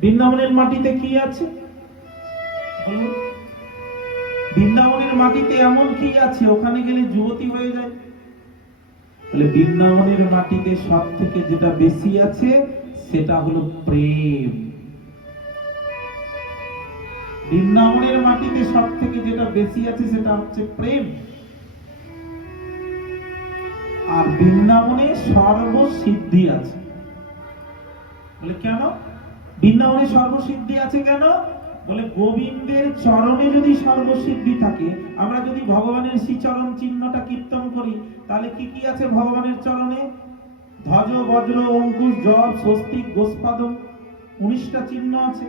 বৃন্দাবনের মাটিতে কি আছে? বৃন্দাবনের মাটিতে এমন কি আছে ওখানে গেলে যুবতী হয়ে যায়? বলে বৃন্দাবনের মাটিতে সব থেকে যেটা বেশি আছে সেটা হলো প্রেম। বৃন্দাবনের মাটিতে সব থেকে যেটা বেশি আছে সেটা হচ্ছে প্রেম। আর বৃন্দাবনে সর্বসিদ্ধি আছে। বলে কেন বৃন্দাবনে সর্বসিদ্ধি আছে কেন? বলে গোবিন্দের চরণে যদি সর্বসিদ্ধি থাকে, আমরা যদি ভগবানের শ্রীচরণ চিহ্নটা কীর্তন করি তাহলে কি কি আছে ভগবানের চরণে? ধ্বজ বজ্র অঙ্কুশ জপ স্বস্তিক গোস্পাদম, 19টা চিহ্ন আছে।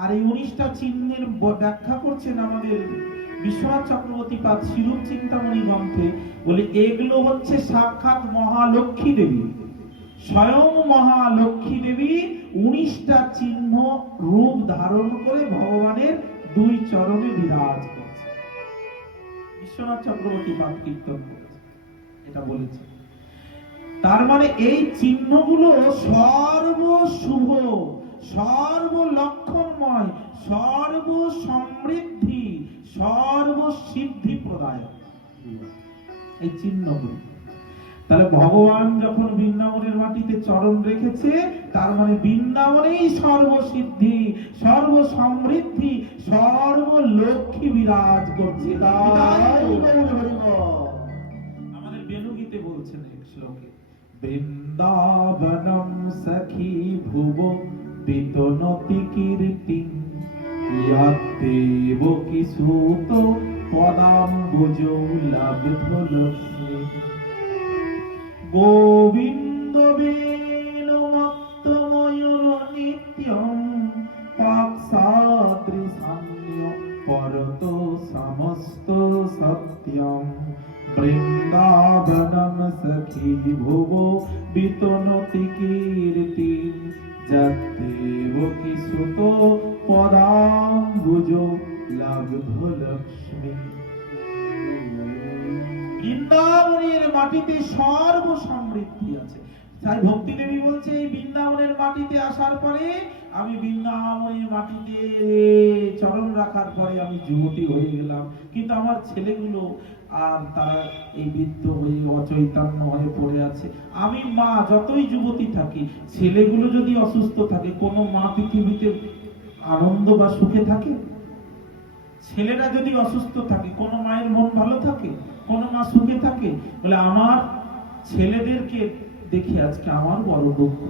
আর এই 19টা চিহ্নের ব্যাখ্যা করছেন আমাদের বিশ্বনাথ চক্রবর্তী পাদ শিরূপ চিন্তামণি গ্রন্থে। বলে এগুলো হচ্ছে সাক্ষাৎ মহালক্ষ্মী দেবী, স্বয়ং মহালক্ষ্মী দেবী 19টা চিহ্ন রূপ ধারণ করে ভগবানের দুই চরণে বিরাজ করছে। বিশ্বনাথ চক্রবর্তী পাদ কীর্তন করেছে, এটা বলেছে। তার মানে এই চিহ্নগুলো সর্বশুভ, সর্বলক্ষণময়, সর্বসমৃদ্ধি, সর্বসিদ্ধি প্রদায়ক এই চিহ্নগুলো। তাহলে ভগবান যখন বৃন্দাবনের মাটিতে চরণ রেখেছে তার মানে বৃন্দাবনেই সর্বসিদ্ধি, সর্বসমৃদ্ধি, সর্বলক্ষ্মী বিরাজ করছে। আমাদের বেণুগীতে বলছেন এক শ্লোকে, বৃন্দাবনম সখী ভুব বিতনতি কীর্তিং ইয়াদেবকী সুত পদাম্বুজো লব্ধলক্ষ্মী। গোবিন্দ বেণুমত্তময়ূর নিত্যং পাকসাদৃশান্য পরত সমস্ত সত্যং। বৃন্দাবনম সখী ভুব বিতনতি কীর্তি যদ্দেবকী সুত পদাম্বুজো লব্ধলক্ষ্মী। বৃন্দাবনের মাটিতে সর্বসমৃদ্ধি আছে। তাই ভক্তি দেবী বলছে এই বৃন্দাবনের মাটিতে আসার পরে আমি বৃন্দাবনের মাটিতে চরণ রাখার পরে আমি যুবতী হয়ে গেলাম, কিন্তু আমার ছেলেগুলো আর তারা এই বৃদ্ধ হয়ে অচৈতন্য হয়ে পড়ে আছে। আমি মা যতই যুবতী থাকি, ছেলেগুলো যদি অসুস্থ থাকে, কোনো মা পৃথিবীতে আনন্দ বা সুখে থাকে? ছেলেরা যদি অসুস্থ থাকে কোনো মায়ের মন ভালো থাকে? কোনো মা সুখে থাকে? বলে আমার ছেলেদেরকে দেখে আজকে আমার বড় দুঃখ।